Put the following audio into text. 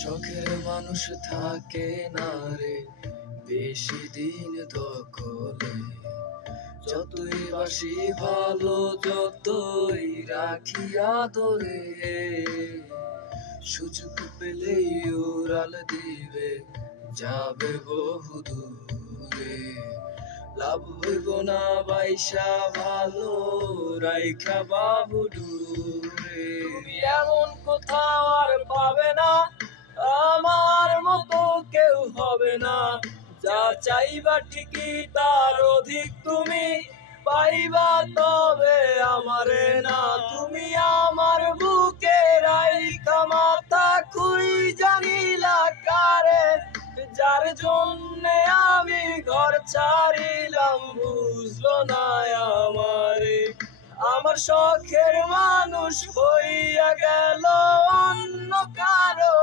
শখের মানুষ থাকে না রে বেশি দিন দখলে, যতই বাসি ভালো যতই রাখি আদরে, সুযোগ পেলেই উড়াল দিবে যাবে বহু দূরে। লাভ হইব না বাইসা ভালো রাইখা বাবু দূরে। তুমি এমন কোথাও আর পাবে না, আমার মতো কেউ হবে না, যা চাইবা ঠিকই তার অধিক তুমি পাইবা, তবে আমারে না। তুমি আমার বুকে রাইখা মাথা খুইজা নিলা কারে, যার জন্যে আমি ঘর ছাড়িলাম বুঝলো না আমারে। আমার শখের মানুষ হইয়া গেল অন্য কারো।